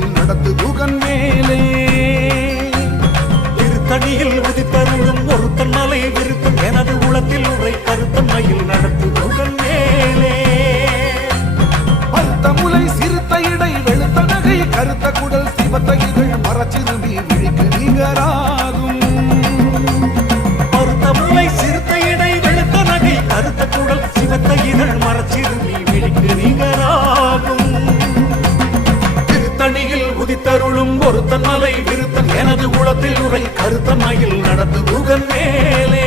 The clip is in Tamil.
மயில் நடத்து குகன் மேலே திருத்தணியில் உதித்தருளும் ஒருத்தன் மலை விருத்தம் எனது உளத்தில் உரை கருத்தன் மயில் நடத்து குகன் மேலே பருத்த முலை சிறுத்த இடை வெளுத்த நகை கருத்த குடல் சிவத்த இதழ் மரச்சிறுமி விழிக்கு நிகராகும் பருத்த முலை சிறுத்த இடை வெளுத்த நகை கருத்த குடல் சிவத்த இதழ் மரச்சிறுமி விழிக்கு நிகராகும் திருத்தணியில் உதித்தருளும் ஒருத்தன் மலை விருத்தன் எனது உளத்தில் உரை கருத்த மயில் நடத்து குகன் மேலே